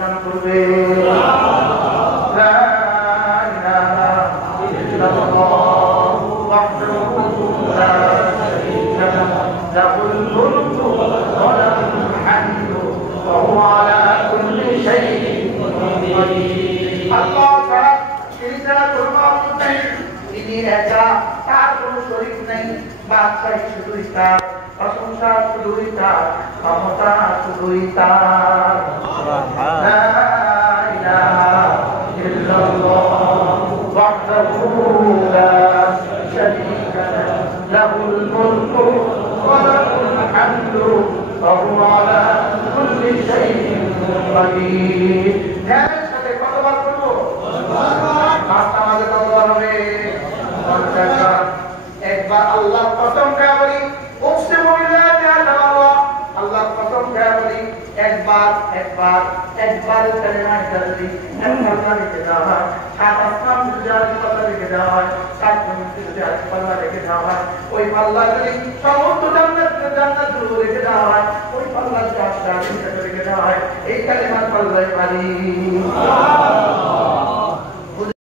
প্রদান করবে। লা ইলাহা ইল্লাল্লাহ ওয়াহদাহু লা শারীকা লাহু লাহুল মুলকু ওয়া লাহুল হামদু ওয়া হুয়া আলা কুল্লি শাইইন কাদির। আল্লাহ তাআলা তিনি ছাড়া কোনো মাবুদ নেই, তিনি একা, তার কোনো শরীক নেই। বাদশাহী শুধুই তার, প্রশংসা শুধুই তার, ক্ষমতা শুধুই তার। লা ইলাহা ইল্লাল্লাহ ওয়াহদাহু লা শারীকা লাহু লাহুল মুলকু ওয়া লাহুল হামদু ওয়া হুয়া আলা কুল্লি শাইইন কাদির। ধ্যানের সাথে কতবার করব? আমাদের কতবার হবে? একবার আল্লাহ কসম খেয়ে বলি, উকসিমু বিল্লাহি তাআলা, আল্লাহ কসম খেয়ে বলি, একবার কালেমা যদি একবার লিখে দেওয়া হয়, 7 আসমান যদি আজ পাল্লা লিখে দেওয়া হয়, 7 জমিন যদি আজ পাল্লা লিখে দেওয়া হয়, ওই পাল্লা যদি সমস্ত জান্নাতগুলো লিখে দেওয়া হয়, ওই পাল্লা যদি লিখে দেওয়া হয়, এই কালেমার পাল্লায় পারি।